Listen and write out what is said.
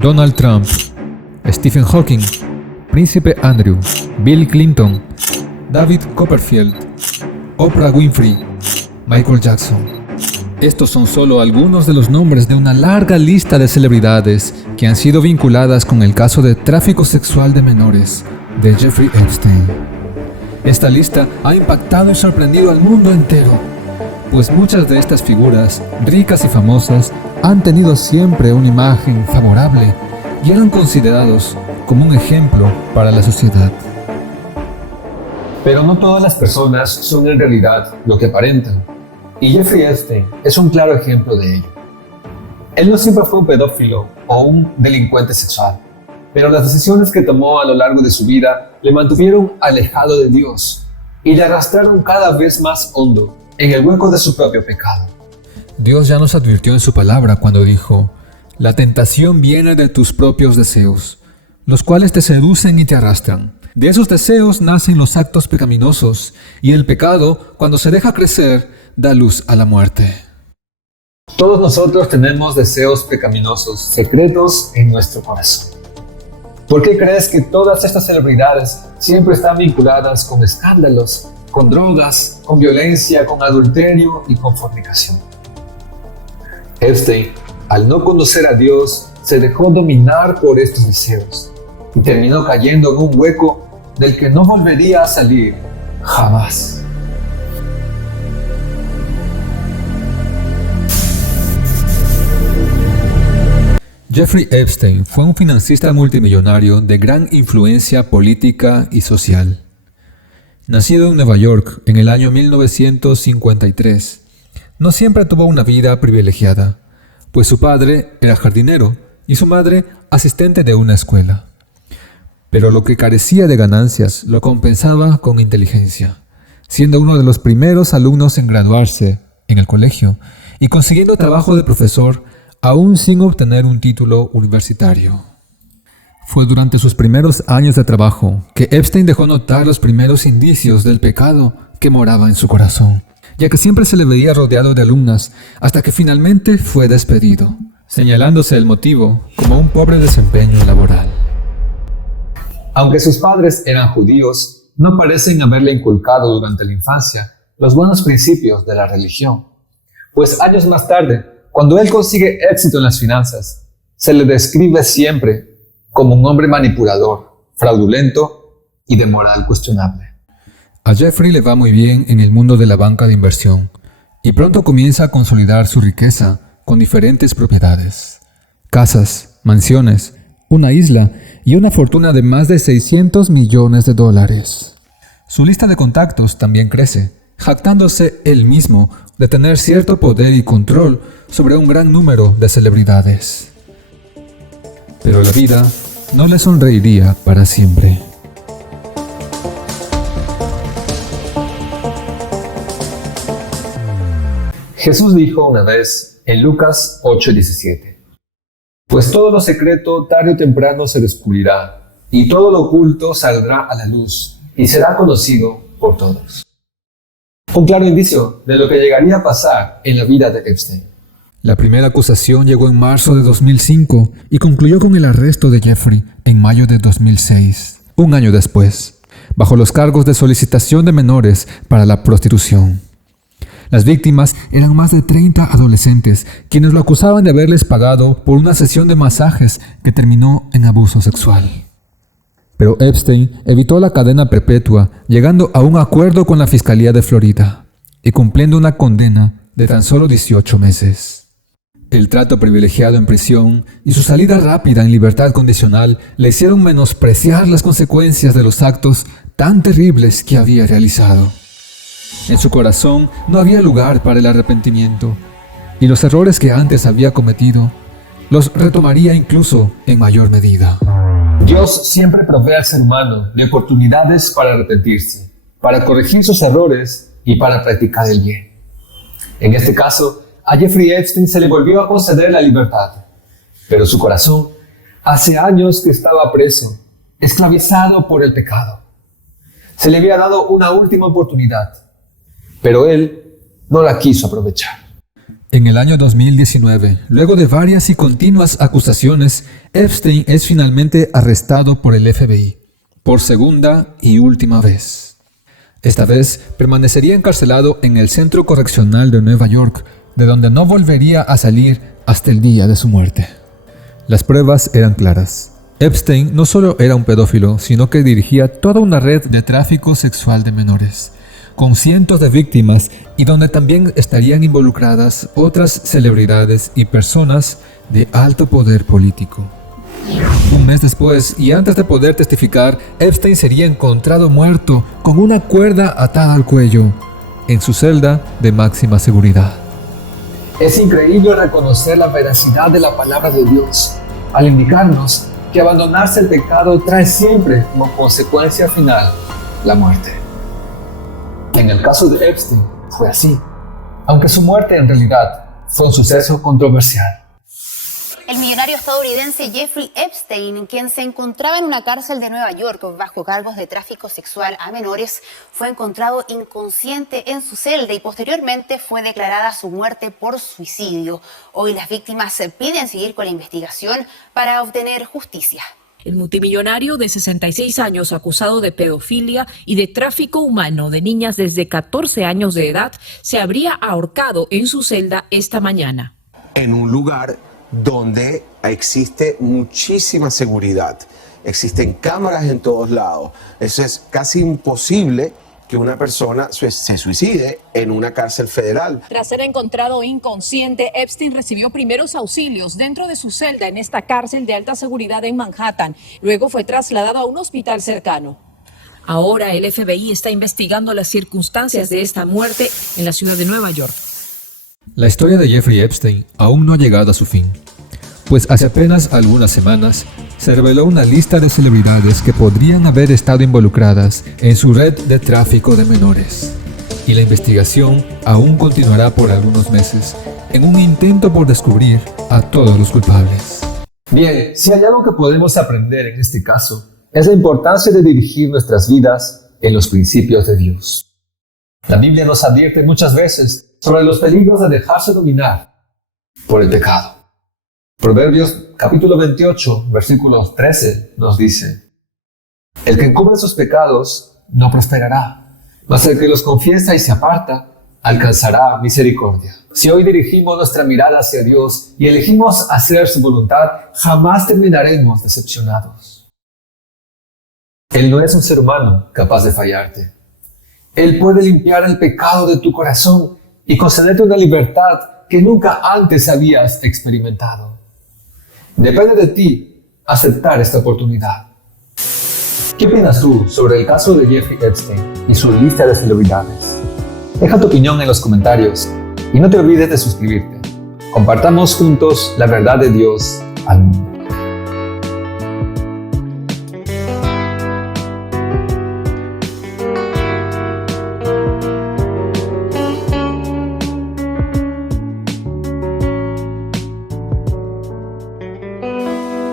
Donald Trump, Stephen Hawking, Príncipe Andrew, Bill Clinton, David Copperfield, Oprah Winfrey, Michael Jackson. Estos son solo algunos de los nombres de una larga lista de celebridades que han sido vinculadas con el caso de tráfico sexual de menores de Jeffrey Epstein. Esta lista ha impactado y sorprendido al mundo entero, pues muchas de estas figuras, ricas y famosas, han tenido siempre una imagen favorable y eran considerados como un ejemplo para la sociedad. Pero no todas las personas son en realidad lo que aparentan, y Jeffrey Epstein es un claro ejemplo de ello. Él no siempre fue un pedófilo o un delincuente sexual, pero las decisiones que tomó a lo largo de su vida le mantuvieron alejado de Dios y le arrastraron cada vez más hondo en el hueco de su propio pecado. Dios ya nos advirtió en su palabra cuando dijo: la tentación viene de tus propios deseos, los cuales te seducen y te arrastran. De esos deseos nacen los actos pecaminosos, y el pecado, cuando se deja crecer, da luz a la muerte. Todos nosotros tenemos deseos pecaminosos secretos en nuestro corazón. ¿Por qué crees que todas estas celebridades siempre están vinculadas con escándalos, con drogas, con violencia, con adulterio y con fornicación? Epstein, al no conocer a Dios, se dejó dominar por estos deseos y terminó cayendo en un hueco del que no volvería a salir jamás. Jeffrey Epstein fue un financista multimillonario de gran influencia política y social. Nacido en Nueva York en el año 1953, no siempre tuvo una vida privilegiada, pues su padre era jardinero y su madre asistente de una escuela. Pero lo que carecía de ganancias lo compensaba con inteligencia, siendo uno de los primeros alumnos en graduarse en el colegio y consiguiendo trabajo de profesor aún sin obtener un título universitario. Fue durante sus primeros años de trabajo que Epstein dejó notar los primeros indicios del pecado que moraba en su corazón, ya que siempre se le veía rodeado de alumnas hasta que finalmente fue despedido, señalándose el motivo como un pobre desempeño laboral. Aunque sus padres eran judíos, no parecen haberle inculcado durante la infancia los buenos principios de la religión, pues años más tarde, cuando él consigue éxito en las finanzas, se le describe siempre como un hombre manipulador, fraudulento y de moral cuestionable. A Jeffrey le va muy bien en el mundo de la banca de inversión y pronto comienza a consolidar su riqueza con diferentes propiedades: casas, mansiones, una isla y una fortuna de más de $600 millones. Su lista de contactos también crece, jactándose él mismo de tener cierto poder y control sobre un gran número de celebridades. Pero la vida no le sonreiría para siempre. Jesús dijo una vez en Lucas 8:17: pues todo lo secreto tarde o temprano se descubrirá, y todo lo oculto saldrá a la luz, y será conocido por todos. Un claro indicio de lo que llegaría a pasar en la vida de Epstein. La primera acusación llegó en marzo de 2005 y concluyó con el arresto de Jeffrey en mayo de 2006, un año después, bajo los cargos de solicitación de menores para la prostitución. Las víctimas eran más de 30 adolescentes, quienes lo acusaban de haberles pagado por una sesión de masajes que terminó en abuso sexual. Pero Epstein evitó la cadena perpetua, llegando a un acuerdo con la Fiscalía de Florida y cumpliendo una condena de tan solo 18 meses. El trato privilegiado en prisión y su salida rápida en libertad condicional le hicieron menospreciar las consecuencias de los actos tan terribles que había realizado. En su corazón no había lugar para el arrepentimiento, y los errores que antes había cometido los retomaría incluso en mayor medida. Dios siempre provee al ser humano de oportunidades para arrepentirse, para corregir sus errores y para practicar el bien. En este caso, a Jeffrey Epstein se le volvió a conceder la libertad, pero su corazón hace años que estaba preso, esclavizado por el pecado. Se le había dado una última oportunidad, pero él no la quiso aprovechar. En el año 2019, luego de varias y continuas acusaciones, Epstein es finalmente arrestado por el FBI, por segunda y última vez. Esta vez permanecería encarcelado en el Centro Correccional de Nueva York, de donde no volvería a salir hasta el día de su muerte. Las pruebas eran claras. Epstein no solo era un pedófilo, sino que dirigía toda una red de tráfico sexual de menores, con cientos de víctimas y donde también estarían involucradas otras celebridades y personas de alto poder político. Un mes después, y antes de poder testificar, Epstein sería encontrado muerto con una cuerda atada al cuello, en su celda de máxima seguridad. Es increíble reconocer la veracidad de la palabra de Dios, al indicarnos que abandonarse el pecado trae siempre como consecuencia final la muerte. En el caso de Epstein fue así, aunque su muerte en realidad fue un suceso controversial. El millonario estadounidense Jeffrey Epstein, quien se encontraba en una cárcel de Nueva York bajo cargos de tráfico sexual a menores, fue encontrado inconsciente en su celda y posteriormente fue declarada su muerte por suicidio. Hoy las víctimas piden seguir con la investigación para obtener justicia. El multimillonario de 66 años, acusado de pedofilia y de tráfico humano de niñas desde 14 años de edad, se habría ahorcado en su celda esta mañana. En un lugar donde existe muchísima seguridad, existen cámaras en todos lados. Eso es casi imposible que una persona se suicide en una cárcel federal. Tras ser encontrado inconsciente, Epstein recibió primeros auxilios dentro de su celda en esta cárcel de alta seguridad en Manhattan. Luego fue trasladado a un hospital cercano. Ahora el FBI está investigando las circunstancias de esta muerte en la ciudad de Nueva York. La historia de Jeffrey Epstein aún no ha llegado a su fin, pues hace apenas algunas semanas se reveló una lista de celebridades que podrían haber estado involucradas en su red de tráfico de menores. Y la investigación aún continuará por algunos meses, en un intento por descubrir a todos los culpables. Bien, si hay algo que podemos aprender en este caso, es la importancia de dirigir nuestras vidas en los principios de Dios. La Biblia nos advierte muchas veces sobre los peligros de dejarse dominar por el pecado. Proverbios capítulo 28, versículo 13 nos dice: el que encubre sus pecados no prosperará, mas el que los confiesa y se aparta alcanzará misericordia. Si hoy dirigimos nuestra mirada hacia Dios y elegimos hacer su voluntad, jamás terminaremos decepcionados. Él no es un ser humano capaz de fallarte. Él puede limpiar el pecado de tu corazón y concederte una libertad que nunca antes habías experimentado. Depende de ti aceptar esta oportunidad. ¿Qué opinas tú sobre el caso de Jeffrey Epstein y su lista de celebridades? Deja tu opinión en los comentarios y no te olvides de suscribirte. Compartamos juntos la verdad de Dios al mundo.